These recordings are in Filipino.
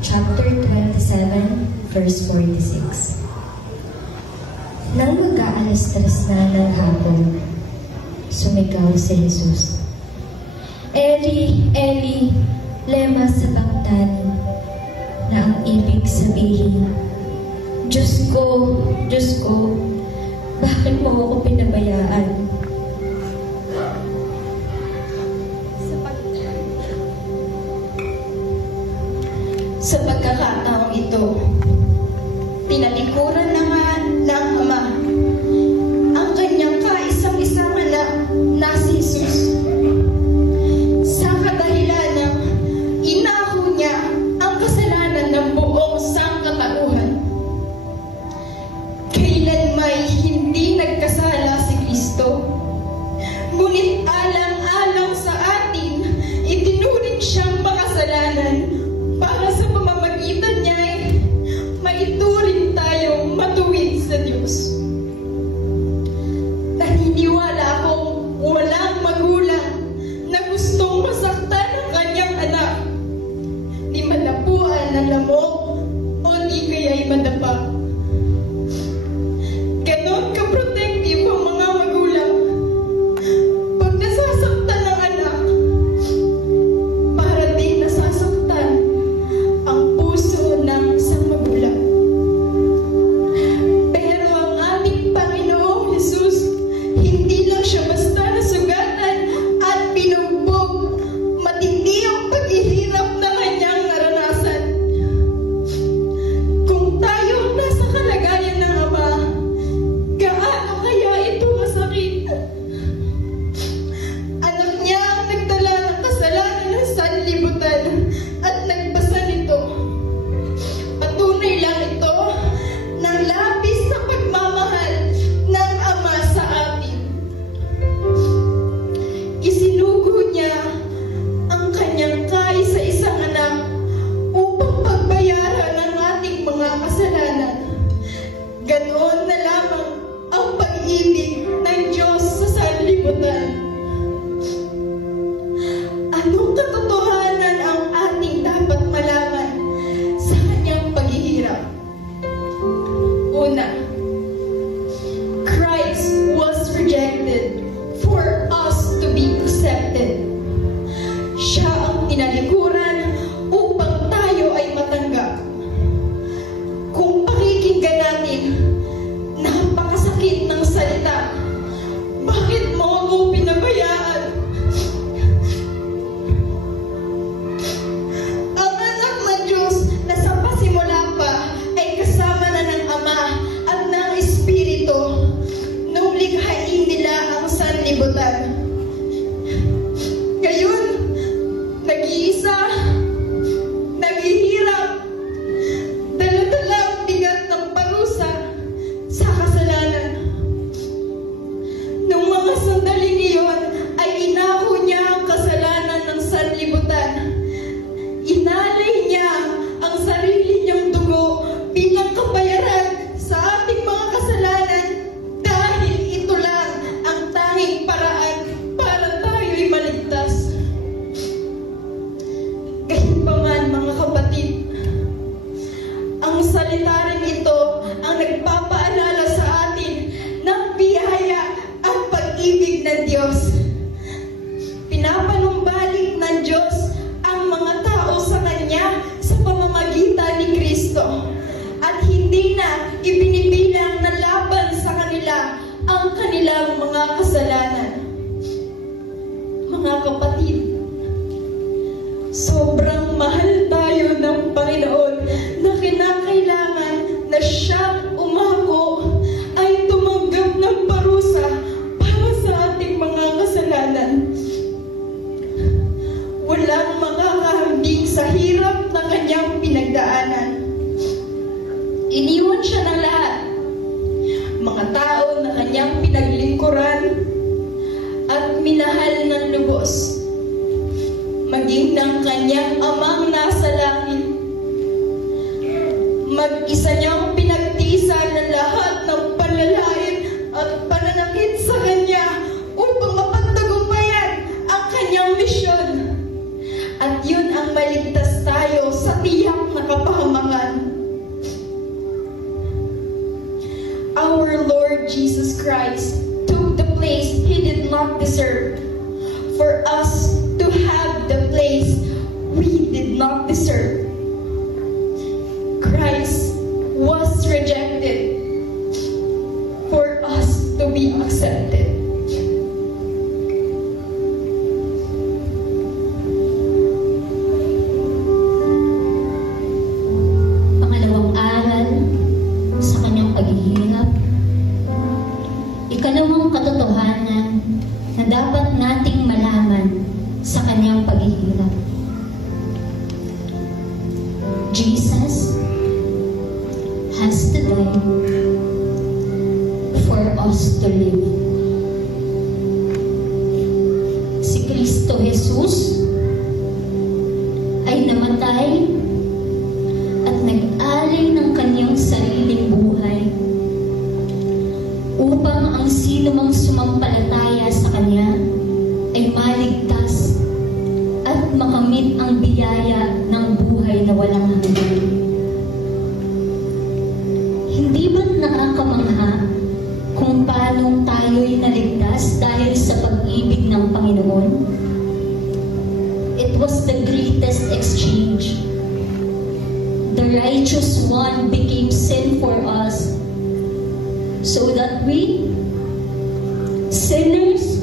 chapter 27, verse 46. Nang mag-aalas-tres na ng hapon, sumigaw si Jesus, Eli, Eli, lema sabachthani, na ang ibig sabihin, Diyos ko, bakit mo ako pinabayaan? Sa pagkakataong ito, tinalikuran na nga ng Ama ang kanyang kaisang-isang anak na si Jesus. Sa kadahilan ng inako niya ang kasalanan ng buong sangkatauhan. Kailanmay hindi nagkasala si Kristo, ngunit alang-alang sa atin, itinuring siyang makasalanan para sa pamamagitan niya ay maituring tayong matuwid sa Diyos. Naniniwala akong walang magulang na gustong masaktan ang kanyang anak, di madapuan ng lamok o di kaya'y madapa. Ganon ka-protective ang mga magulang pag nasasaktan ng anak, para din nasasaktan ang puso ng isang magulang. Pero ang ating Panginoong Jesus, hindi lang siya basta nasugatan at binugbog, matindi ang paghihirap na kanyang naranasan. Kung tayo nasa kalagayan ng Ama, gaano kaya ito masakit? Anak niya ang nagdala ng kasalanan ng sanlibutan at nagbasa nito. Patunay lang ito ng labis na pagmamahal ng Ama sa atin. Isinugo niya ang kanyang kaisa-isang anak upang pagbayaran ang ating mga kasalanan. Ganoon na lamang ang pag-ibig ng Diyos sa sanlibutan. Anong katotohanan ang ating dapat malaman sa kanyang paghihirap? Una, Christ was rejected for us to be accepted. Siya ang tinalikuran upang tayo ay matanggap. Kung pakikinggan natin, napakasakit ng salita. Bakit mo ako pinabayaan? Ang anak ng Diyos na sa pasimula pa ay kasama na ng Ama at ng Espiritu nung likhain nila ang sanlibutan. Ngayon, nag-iisa, naghihirap, dala-dala ang bigat ng parusa sa kasalanan. Nung mga sandaling iyon ay inako niya ang kasalanan ng sanlibutan. Inalay niya ang sarili niyang dugo bilang kabayaran sa ating mga kasalanan dahil ito lang ang tanging paraan para tayo'y maligtas. Gayunpaman mga kapatid, ang salita rin ito ang nagpapaalala sa atin ng biyaya at pag-ibig ng Diyos. Pinapanumbalik ng Diyos ang mga tao sa Kanya sa pamamagitan ni Kristo at hindi na ibinibilang na laban sa kanila ang kanilang mga kasalanan. Mga kapatid, sobrang mahal tayo ng Panginoon na kinakailangan na siyang umako ay tumanggap ng parusa para sa ating mga kasalanan. Walang makakahambing sa hirap na kanyang pinagdaanan. Iniwan siya ng lahat, mga tao na kanyang pinaglingkuran at minahal ng lubos, maging ng kanyang Amang nasa langit. Mag-isa niyang pinagtiisan ng lahat ng panlalait at pananakit sa kanya upang mapagtagumpayan ang kanyang misyon. At yun ang maligtas tayo sa tiyak na Christ took the place he did not deserve, for us to have the place we did not deserve. Christ was rejected for us to be accepted. Pangalawang aral sa kanyang paghihirap. Ikalawang katotohanan na dapat nating malaman sa kanyang paghihirap. Jesus has to die for us to live. Si Kristo Jesus ay namatay at nag-alay ng kanyang sariling buhay upang ang sino mang sumampalataya sa kanya ay maligtas at makamit ang biyaya ng buhay na walang hanggan. Hindi ba't nakakamangha kung paano tayo'y naligtas dahil sa pag-ibig ng Panginoon? It was the greatest exchange. The righteous one became sin for us so that we, sinners,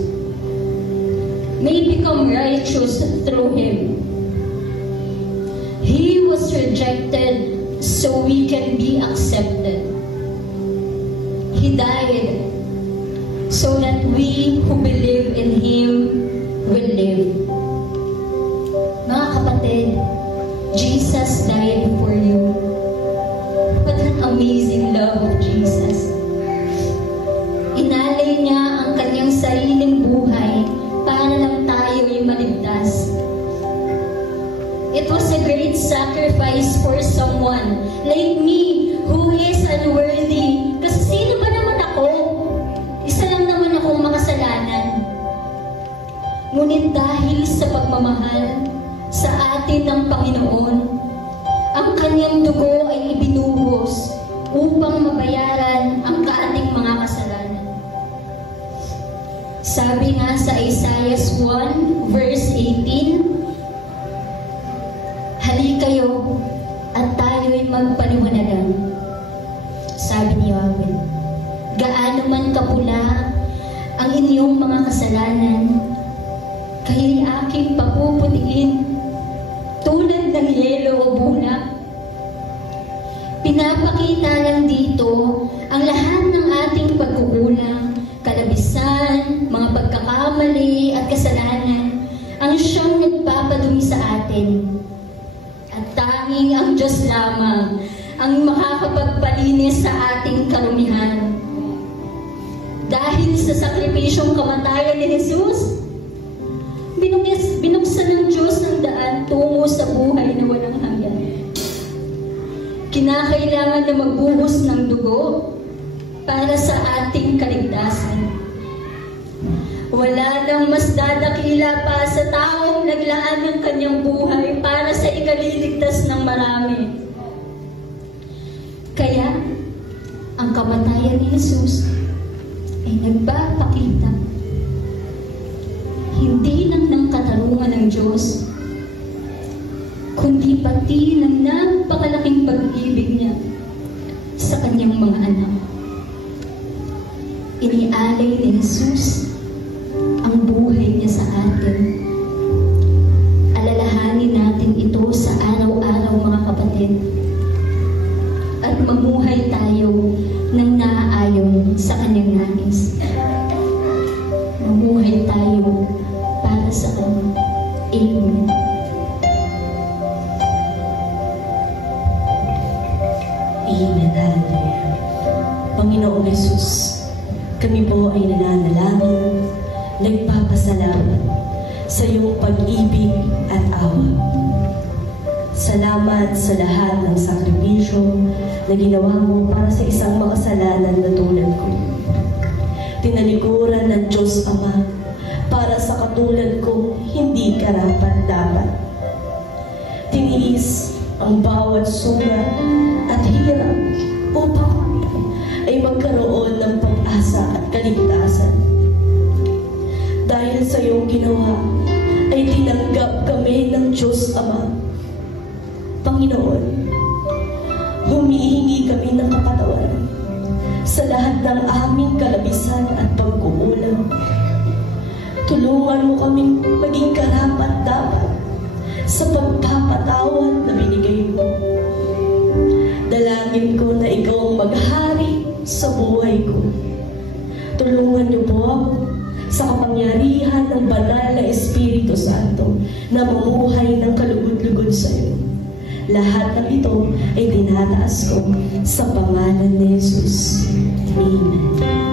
may become righteous through Him. He was rejected so we can be accepted. He died so that we who believe in Him will live. Mga kapatid, Jesus died for you. What an amazing love of Jesus. Inalay niya ang kanyang sariling buhay para lang tayo'y maligtas. It was a great sacrifice for someone like me who is unworthy. Kasi sino ba naman ako? Isa lang naman akong makasalanan. Ngunit dahil sa pagmamahal sa atin ng Panginoon, ang kanyang dugo ay ibinuhos upang mabayaran ang ating mga kasalanan. Sabi nga sa Isaiah 1 verse 18, halikayo at tayo'y magpaliwanagan. Sabi ni Yahweh, gaano man kapula ang inyong mga kasalanan, kayo'y aking papuputiin tulad ng yelo o bunak. Pinapakita lang dito ang lahat ng ating pagkukulang, kalabisan, mga pagkakamali at kasalanan ang siyang nagpapadumi sa atin. At tanging ang Diyos lamang ang makakapagpalinis sa ating karumihan. Dahil sa sakripisyong kamatayan ni Jesus, binuksan ng Diyos ang daan tungo sa buhay na walang hanggan. Kinakailangan na magbuhos ng dugo para sa ating kaligtasan. Wala nang mas dadakila pa sa taong naglaan ng kanyang buhay para sa ikaliligtas ng marami. Kaya, ang kamatayan ni Jesus ay nagpapakita hindi lang ng katarungan ng Diyos, kundi pati ng napakalaking pag-ibig niya sa kanyang mga anak. Inialay ni Jesus ang buhay niya sa atin. Alalahanin natin ito sa araw-araw, mga kapatid. At mamuhay tayo ng naaayon sa kanyang nais. Mamuhay tayo para sa kanya. Amen. Amen. Hallelujah. Panginoong Jesus, kami po ay nananalangin, nagpapasalamat sa iyong pag-ibig at awa. Salamat sa lahat ng sakripisyo na ginawa mo para sa isang makasalanan na tulad ko. Tinalikuran ng Diyos Ama para sa katulad ko hindi karapat-dapat. Tiniis ang bawat sugat at hirap upang ay magkaroon ng pag-asa at kaligtasan. Dahil sa iyong ginawa, ay tinanggap kami ng Diyos Ama. Panginoon, humihingi kami ng kapatawaran sa lahat ng aming kalabisan at pagkukulang. Tulungan mo kaming maging karapat-dapat sa pagpapatawad na binigay mo. Dalangin ko na ikaw ang maghari sa buhay ko. Tulungan niyo po ako sa kapangyarihan ng banal na Espiritu Santo na mamuhay ng kalugod-lugod sa iyo. Lahat ng ito ay tinataas ko sa pangalan ni Jesus. Amen.